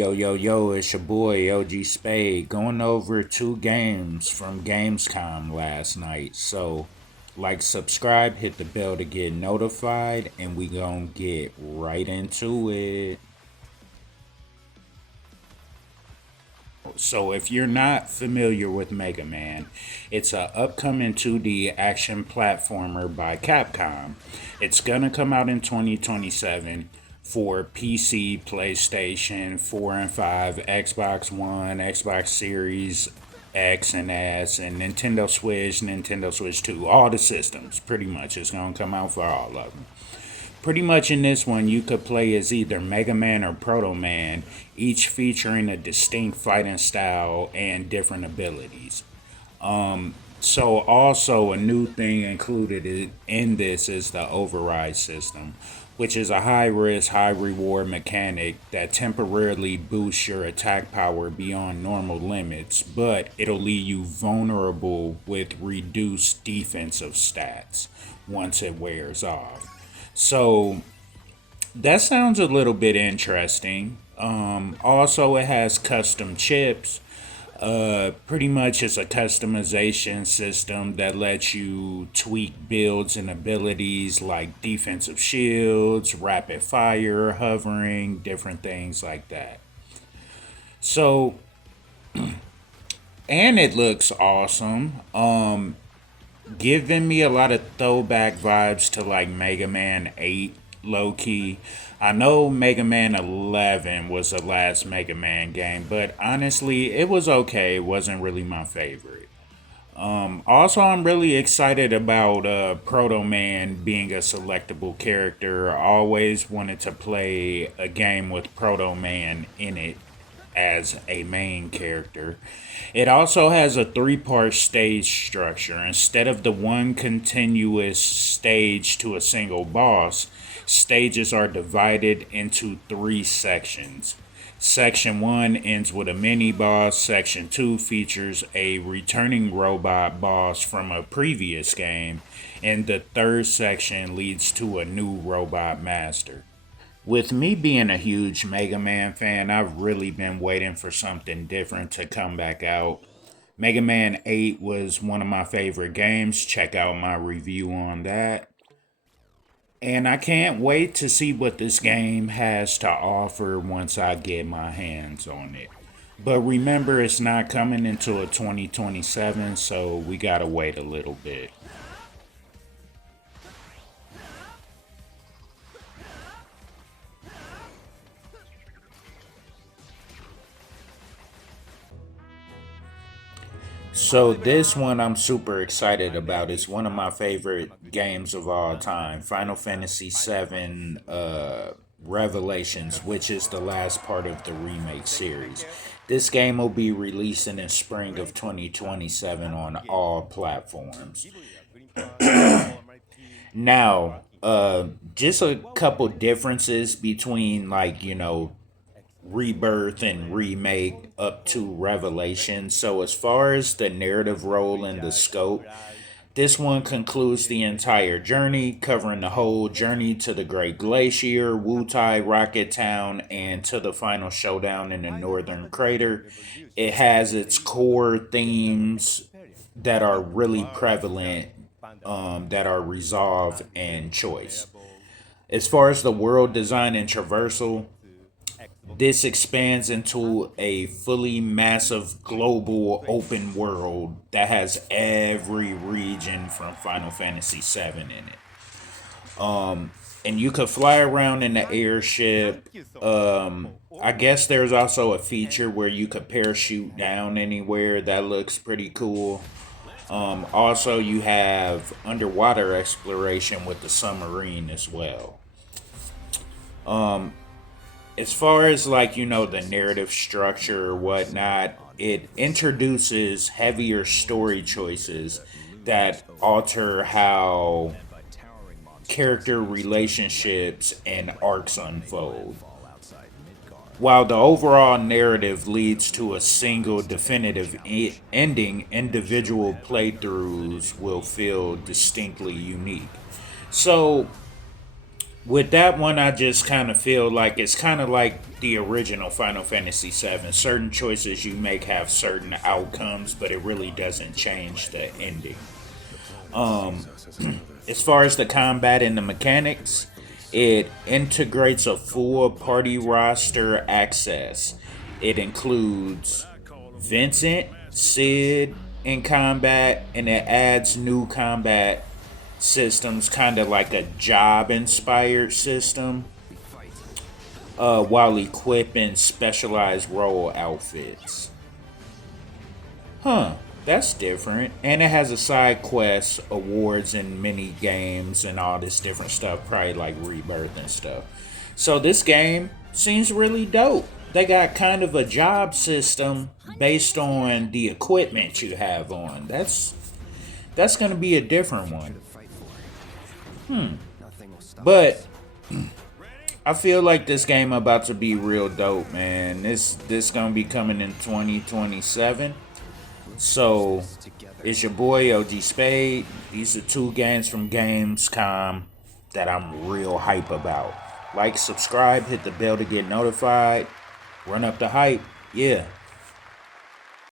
Yo, yo, yo, it's your boy LG Spade going over two games from Gamescom last night. So, like, subscribe, hit the bell to get notified, and we gonna get right into it. So, if you're not familiar with Mega Man, it's a upcoming 2D action platformer by Capcom. It's gonna come out in 2027 for PC, PlayStation 4 and 5, Xbox One, Xbox Series X and S, and Nintendo Switch 2. All the systems, pretty much. It's gonna come out for all of them. Pretty much in this one, you could play as either Mega Man or Proto Man, each featuring a distinct fighting style and different abilities. So, also a new thing included in this is the override system, which is a high risk, high reward mechanic that temporarily boosts your attack power beyond normal limits, but it'll leave you vulnerable with reduced defensive stats once it wears off. So that sounds a little bit interesting. Also, it has custom chips. Pretty much it's a customization system that lets you tweak builds and abilities like defensive shields, rapid fire, hovering, different things like that. So, and it looks awesome. Giving me a lot of throwback vibes to like Mega Man 8 low key. I know Mega Man 11 was the last Mega Man game, but honestly, it was okay. It wasn't really my favorite. Also, I'm really excited about Proto Man being a selectable character. I always wanted to play a game with Proto Man in it as a main character. It also has a three-part stage structure. Instead of the one continuous stage to a single boss, stages are divided into three sections. Section 1 ends with a mini boss. Section 2 features a returning robot boss from a previous game. And the third section leads to a new robot master. With me being a huge Mega Man fan, I've really been waiting for something different to come back out. Mega Man 8 was one of my favorite games. Check out my review on that. And I can't wait to see what this game has to offer once I get my hands on it. But remember, it's not coming until 2027, so we gotta wait a little bit. So this one I'm super excited about. It's one of my favorite games of all time. Final Fantasy VII Revelations, which is the last part of the remake series. This game will be releasing in spring of 2027 on all platforms. Now, just a couple differences between rebirth and remake up to revelation. So as far as the narrative role and the scope, this one concludes the entire journey, covering the whole journey to the Great Glacier, Wutai, Rocket Town, and to the final showdown in the Northern Crater. It has its core themes that are really prevalent, that are resolved and choice. As far as the world design and traversal, this expands into a fully massive global open world that has every region from Final Fantasy VII in it. And you could fly around in the airship. I guess there's also a feature where you could parachute down anywhere. That looks pretty cool. Also, you have underwater exploration with the submarine as well. As far as the narrative structure or whatnot, it introduces heavier story choices that alter how character relationships and arcs unfold. While the overall narrative leads to a single definitive ending, individual playthroughs will feel distinctly unique. So, With that one, I just kind of feel like it's kind of like the original Final Fantasy VII. Certain choices you make have certain outcomes, but it really doesn't change the ending. Um, as far as the combat and the mechanics, it integrates a full party roster access. It includes Vincent, Sid in combat, and it adds new combat systems, kind of like a job inspired system, while equipping specialized role outfits. Huh, that's different. And it has a side quest, awards, and mini games, and all this different stuff, probably like Rebirth and stuff. So this game seems really dope. They got kind of a job system based on the equipment you have on. That's gonna be a different one. But I feel like this game about to be real dope, man. This gonna be coming in 2027. So it's your boy OG Spade. These are two games from Gamescom that I'm real hype about. Like, subscribe, hit the bell to get notified. Run up the hype. Yeah.